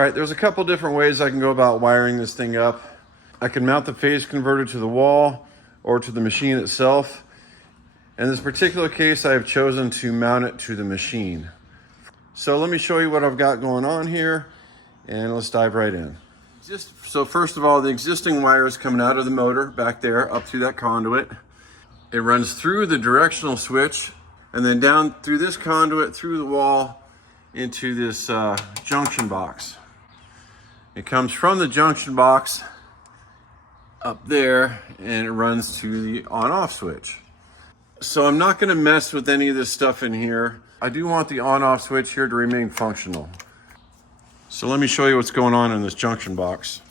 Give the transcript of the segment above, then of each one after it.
All right, there's a couple different ways I can go about wiring this thing up. I can mount the phase converter to the wall or to the machine itself. In this particular case, I have chosen to mount it to the machine. So let me show you what I've got going on here, and let's dive right in. So first of all, the existing wire is coming out of the motor back there up through that conduit. It runs through the directional switch and then down through this conduit, through the wall, into this junction box. It comes from the junction box up there and it runs to the on-off switch. So I'm not going to mess with any of this stuff in here. I do want the on-off switch here to remain functional. So let me show you what's going on in this junction box.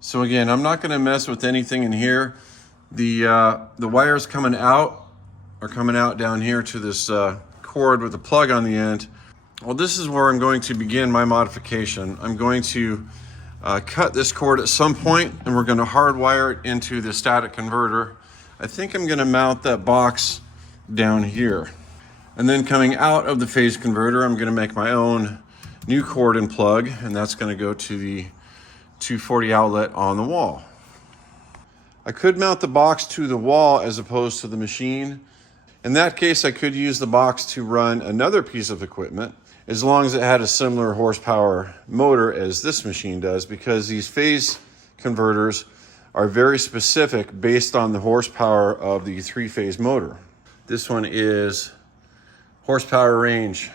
So again, I'm not going to mess with anything in here. The wires coming out are coming out down here to this cord with a plug on the end. Well, this is where I'm going to begin my modification. I'm going to cut this cord at some point, and we're going to hardwire it into the static converter. I think I'm going to mount that box down here. And then coming out of the phase converter, I'm going to make my own new cord and plug, and that's going to go to the 240 outlet on the wall. I could mount the box to the wall as opposed to the machine. In that case, I could use the box to run another piece of equipment, as long as it had a similar horsepower motor as this machine does, because these phase converters are very specific based on the horsepower of the three-phase motor. This one is horsepower range,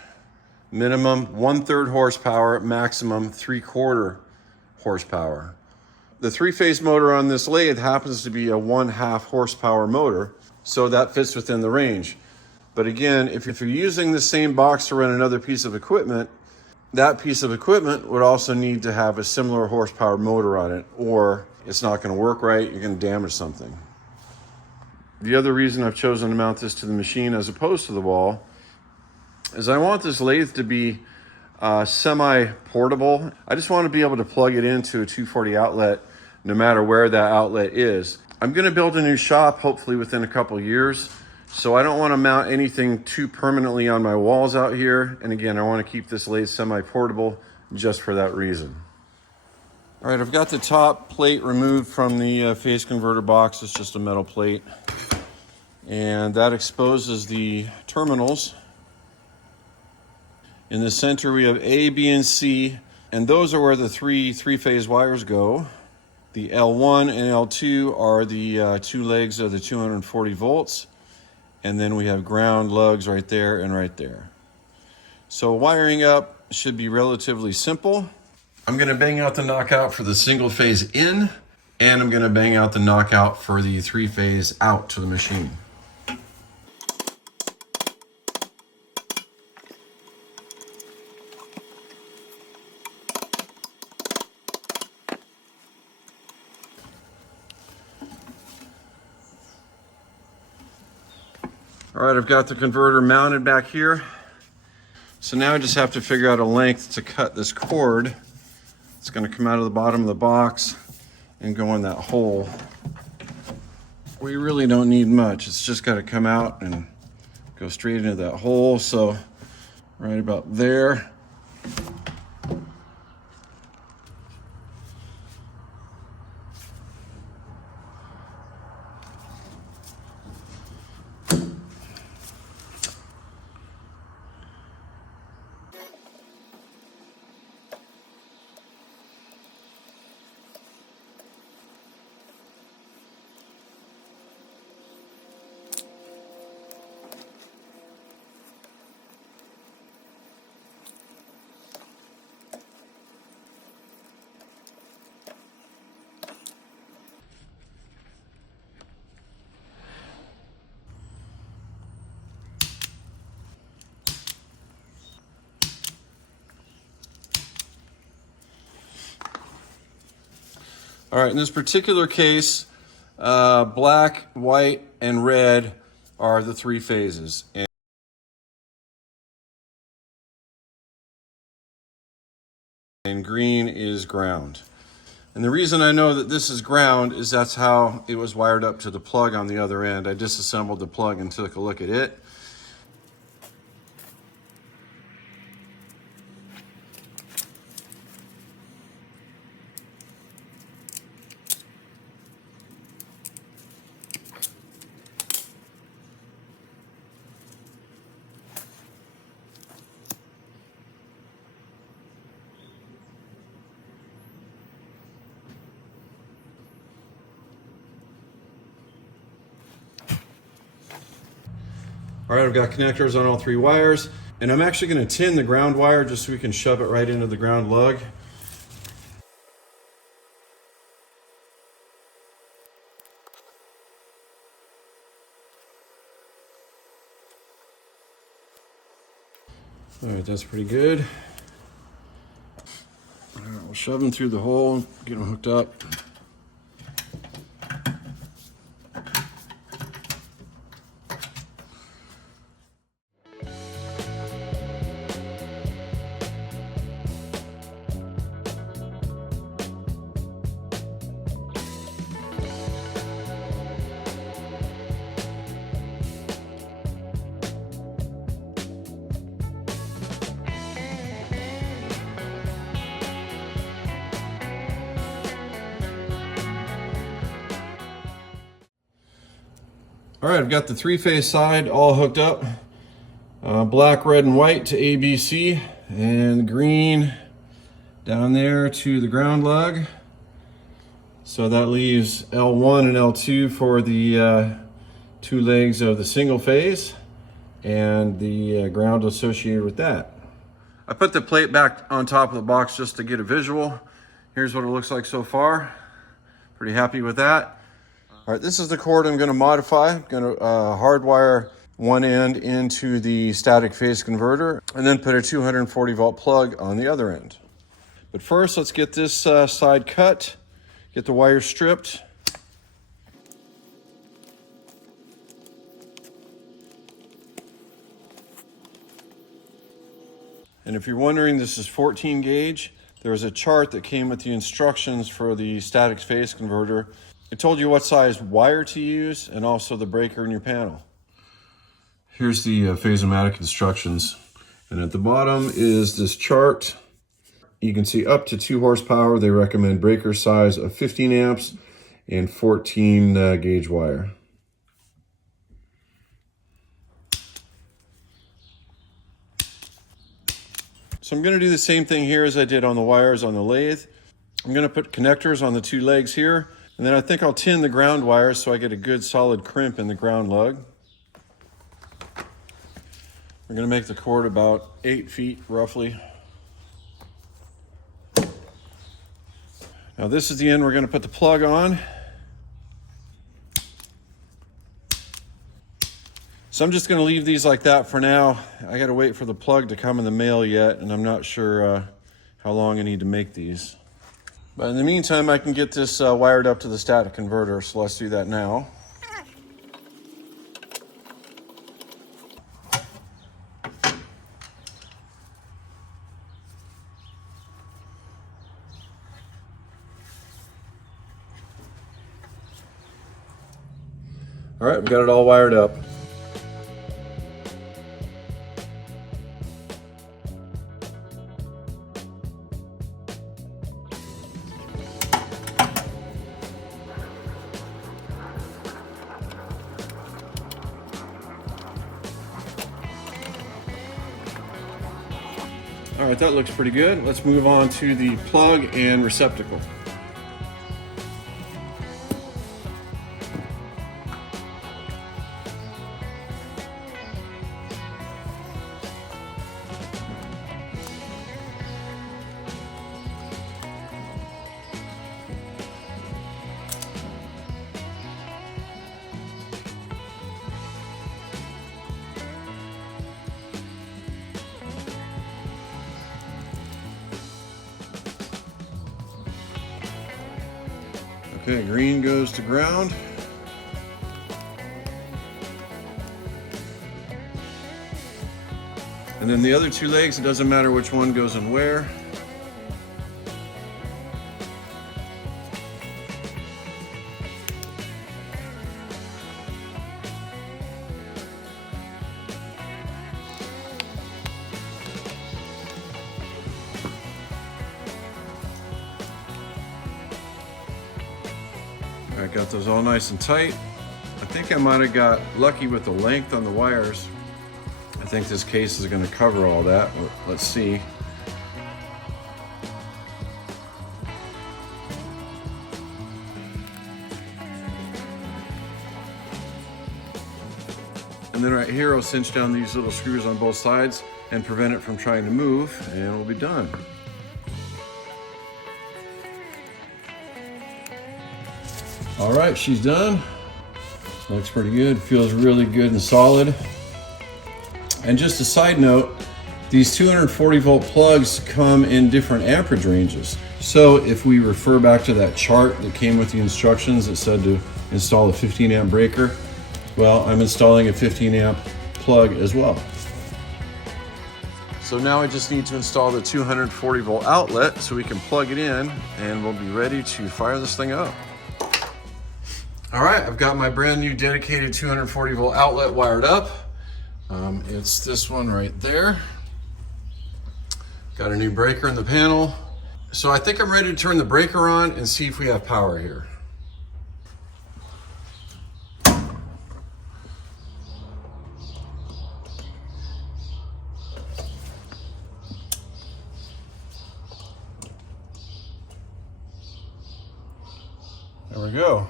minimum 1/3 horsepower, maximum 3/4 horsepower. The three-phase motor on this lathe happens to be a 1/2 horsepower motor, so that fits within the range. But again, if you're using the same box to run another piece of equipment, that piece of equipment would also need to have a similar horsepower motor on it, or it's not going to work right, you're going to damage something. The other reason I've chosen to mount this to the machine as opposed to the wall is I want this lathe to be semi-portable. I just want to be able to plug it into a 240 outlet no matter where that outlet is. I'm going to build a new shop hopefully within a couple years, so I don't want to mount anything too permanently on my walls out here. And again, I want to keep this lathe semi-portable just for that reason. All right, I've got the top plate removed from the phase converter box. It's just a metal plate, and that exposes the terminals. In the center, we have A, B, and C, and those are where the three-phase wires go. The L1 and L2 are the two legs of the 240 volts, and then we have ground lugs right there and right there. So wiring up should be relatively simple. I'm going to bang out the knockout for the single phase in, and I'm going to bang out the knockout for the three-phase out to the machine. All right, I've got the converter mounted back here. So now I just have to figure out a length to cut this cord. It's going to come out of the bottom of the box and go in that hole. We really don't need much. It's just got to come out and go straight into that hole. So right about there. All right, in this particular case, black, white, and red are the three phases. And green is ground. And the reason I know that this is ground is that's how it was wired up to the plug on the other end. I disassembled the plug and took a look at it. All right, I've got connectors on all 3 wires, and I'm actually going to tin the ground wire just so we can shove it right into the ground lug. All right, that's pretty good. All right, we'll shove them through the hole, get them hooked up. All right, I've got the 3-phase side all hooked up. Black, red, and white to ABC, and green down there to the ground lug. So that leaves L1 and L2 for the 2 legs of the single phase and the ground associated with that. I put the plate back on top of the box just to get a visual. Here's what it looks like so far. Pretty happy with that. All right, this is the cord I'm going to modify. I'm going to hardwire one end into the static phase converter and then put a 240 volt plug on the other end. But first, let's get this side cut, get the wire stripped. And if you're wondering, this is 14 gauge. There was a chart that came with the instructions for the static phase converter. It told you what size wire to use and also the breaker in your panel. Here's the Phase-a-matic instructions. And at the bottom is this chart. You can see up to 2 horsepower. They recommend breaker size of 15 amps and 14 gauge wire. So I'm going to do the same thing here as I did on the wires on the lathe. I'm going to put connectors on the 2 legs here. And then I think I'll tin the ground wires so I get a good solid crimp in the ground lug. We're going to make the cord about 8 feet roughly. Now this is the end we're going to put the plug on. So I'm just going to leave these like that for now. I got to wait for the plug to come in the mail yet, and I'm not sure how long I need to make these. But in the meantime, I can get this wired up to the static converter, so let's do that now. All right, we've got it all wired up. All right, that looks pretty good. Let's move on to the plug and receptacle. Okay, green goes to ground. And then the other 2 legs, it doesn't matter which one goes in where. I got those all nice and tight. I think I might have got lucky with the length on the wires. I think this case is going to cover all that. Let's see. And then right here, I'll cinch down these little screws on both sides and prevent it from trying to move, and we'll be done. All right, she's done. Looks pretty good, feels really good and solid. And just a side note, these 240 volt plugs come in different amperage ranges. So if we refer back to that chart that came with the instructions that said to install a 15 amp breaker, well, I'm installing a 15 amp plug as well. So now I just need to install the 240 volt outlet so we can plug it in and we'll be ready to fire this thing up. All right, I've got my brand new dedicated 240 volt outlet wired up. It's this one right there. Got a new breaker in the panel. So I think I'm ready to turn the breaker on and see if we have power here. There we go.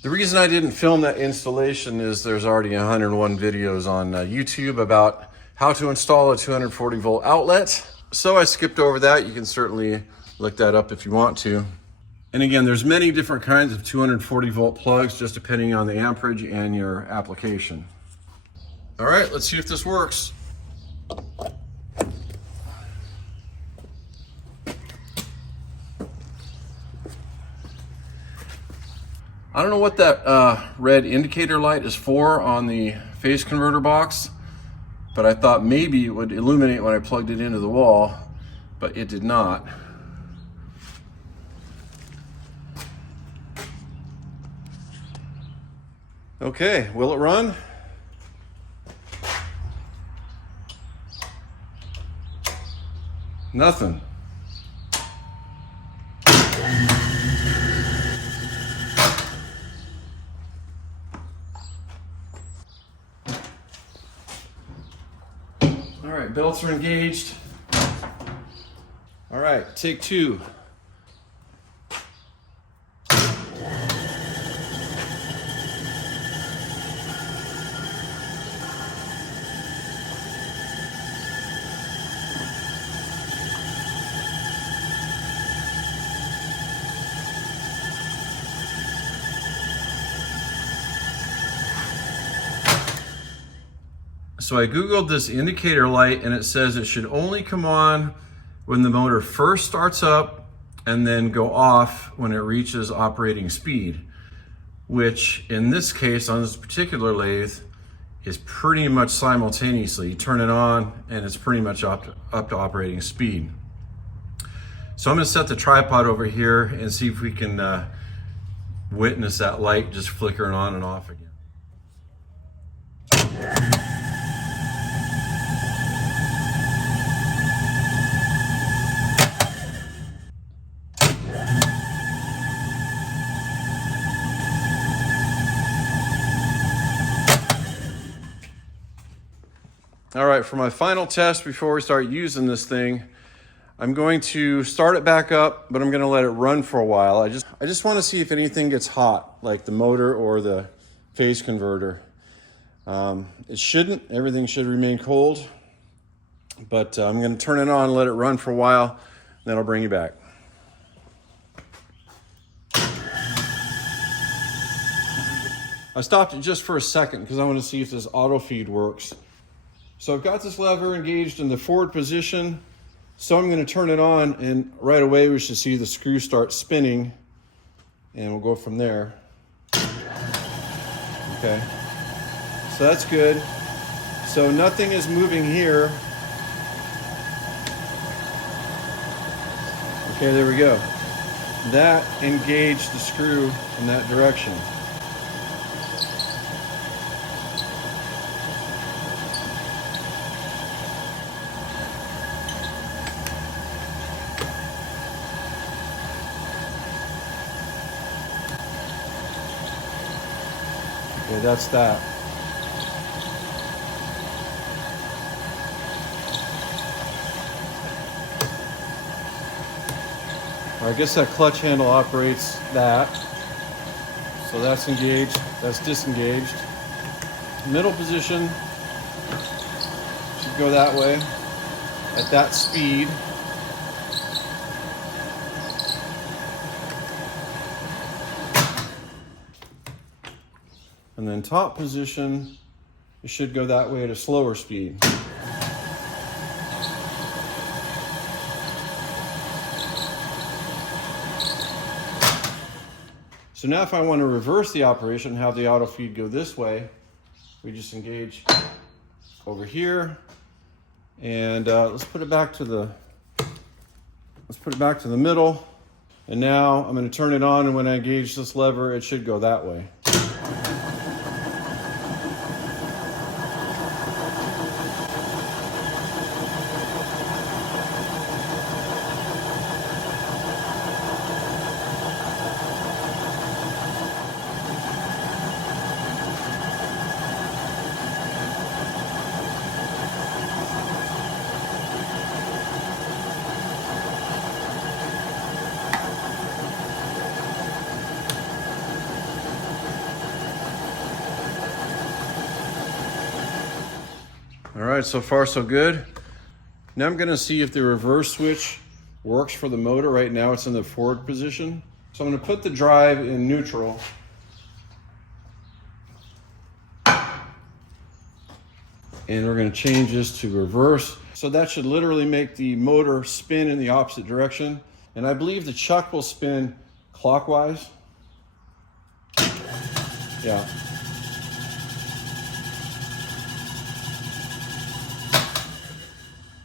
The reason I didn't film that installation is there's already 101 videos on YouTube about how to install a 240 volt outlet. So I skipped over that. You can certainly look that up if you want to. And again, there's many different kinds of 240 volt plugs, just depending on the amperage and your application. All right, let's see if this works. I don't know what that red indicator light is for on the phase converter box, but I thought maybe it would illuminate when I plugged it into the wall, but it did not. Okay, will it run? Nothing. All right, belts are engaged. All right, take two. So I Googled this indicator light and it says it should only come on when the motor first starts up and then go off when it reaches operating speed, which in this case, on this particular lathe, is pretty much simultaneously. You turn it on and it's pretty much up to operating speed. So I'm gonna set the tripod over here and see if we can witness that light just flickering on and off again. All right, for my final test before we start using this thing, I'm going to start it back up, but I'm gonna let it run for a while. I just wanna see if anything gets hot, like the motor or the phase converter. It shouldn't, everything should remain cold, but I'm gonna turn it on, let it run for a while, then I'll bring you back. I stopped it just for a second because I want to see if this auto feed works. So I've got this lever engaged in the forward position. So I'm going to turn it on and right away we should see the screw start spinning and we'll go from there. Okay, so that's good. So nothing is moving here. Okay, there we go. That engaged the screw in that direction. Okay, that's that. I guess that clutch handle operates that. So that's engaged, that's disengaged. Middle position should go that way at that speed. And then top position, it should go that way at a slower speed. So now if I want to reverse the operation, have the auto feed go this way, we just engage over here, and let's put it back to the middle. And now I'm going to turn it on, and when I engage this lever, it should go that way. All right, so far so good. Now I'm gonna see if the reverse switch works for the motor. Right now it's in the forward position. So I'm gonna put the drive in neutral. And we're gonna change this to reverse. So that should literally make the motor spin in the opposite direction. And I believe the chuck will spin clockwise. Yeah.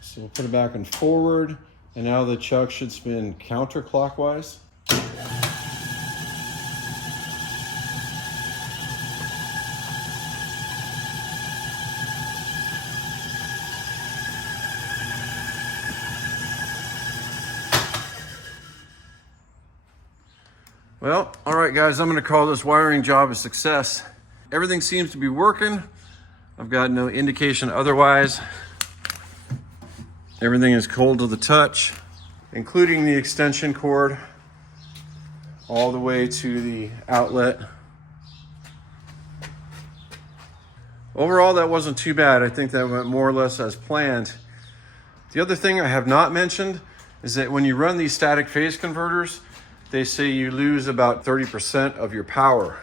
So we'll put it back and forward, and now the chuck should spin counterclockwise. Well, all right guys, I'm gonna call this wiring job a success. Everything seems to be working. I've got no indication otherwise. Everything is cold to the touch, including the extension cord all the way to the outlet. Overall, that wasn't too bad. I think that went more or less as planned. The other thing I have not mentioned is that when you run these static phase converters, they say you lose about 30% of your power.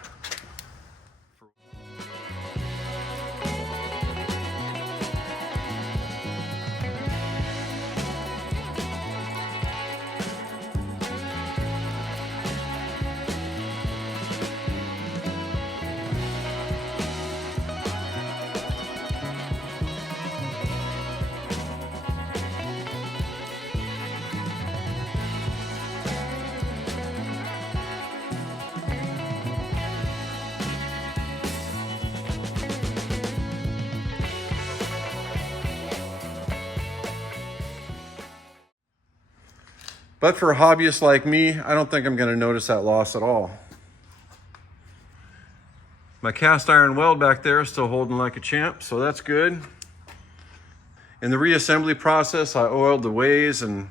But for a hobbyist like me, I don't think I'm gonna notice that loss at all. My cast iron weld back there is still holding like a champ, so that's good. In the reassembly process, I oiled the ways and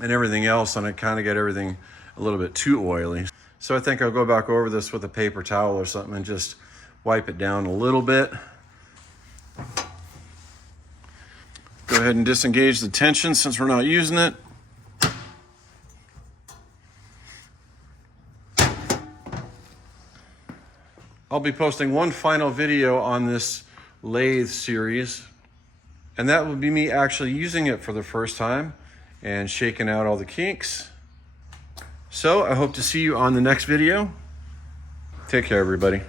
everything else, and I kind of got everything a little bit too oily. So I think I'll go back over this with a paper towel or something and just wipe it down a little bit. Go ahead and disengage the tension since we're not using it. I'll be posting one final video on this lathe series, and that will be me actually using it for the first time and shaking out all the kinks. So I hope to see you on the next video. Take care, everybody.